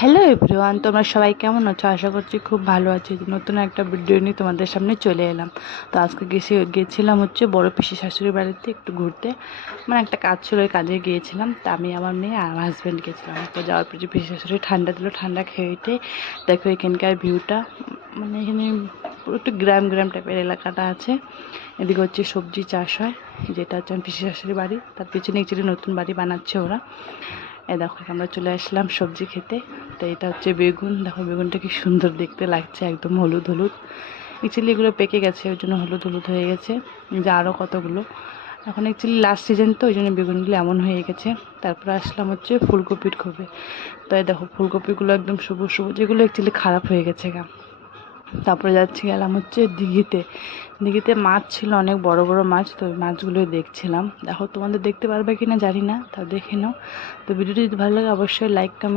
Hello everyone, তোমরা সবাই কেমন আছো? আশা করছি খুব ভালো আছি। নতুন একটা ভিডিও নিয়ে তোমাদের সামনে চলে এলাম। তো আজকে গেছিলাম হচ্ছে বড় পিসি শাশুড়ির বাড়িতে একটু ঘুরতে। মানে একটা কাজ ছিল, ওই কাজে গিয়েছিলাম। তা আমি, আমার মেয়ে আর আমার হাজব্যান্ড গিয়েছিলাম। তো যাওয়ার পর যে পিসি শাশুড়ি ঠান্ডা দিল, ঠান্ডা খেয়ে উঠে দেখো এখানকার ভিউটা, মানে এখানে পুরো একটু গ্রাম গ্রাম টাইপের এলাকাটা আছে। এদিকে হচ্ছে সবজি চাষ হয়, যেটা হচ্ছে আমার পিসি শাশুড়ির বাড়ি। তার পিছনে একচুয়ালি নতুন বাড়ি বানাচ্ছে ওরা। দেখো আমরা চলে আসলাম সবজি খেতে। তো এটা হচ্ছে বেগুন। দেখো বেগুনটা কি সুন্দর দেখতে লাগছে, একদম হলুদ হলুদ। অ্যাকচুয়ালি এগুলো পেকে গেছে, ওই জন্য হলুদ হলুদ হয়ে গেছে। যে আরও কতগুলো, এখন অ্যাকচুয়ালি লাস্ট সিজন, তো ওই জন্য বেগুনগুলো এমন হয়ে গেছে। তারপরে আসলাম হচ্ছে ফুলকপির খোপে। তো এই দেখো ফুলকপিগুলো একদম সবুজ সবুজ, এগুলো অ্যাকচুয়ালি খারাপ হয়ে গেছে গা। তারপরে গেলাম হচ্ছে দিঘিতে। দিঘিতে মাছ ছিল, অনেক বড় বড় মাছ। তো ওই মাছগুলোই দেখছিলাম। দেখো তোমাদের দেখতে পারবে কিনা জানি না, তা দেখে নাও। তো ভিডিওটি যদি ভালো লাগে অবশ্যই লাইক কমেন্ট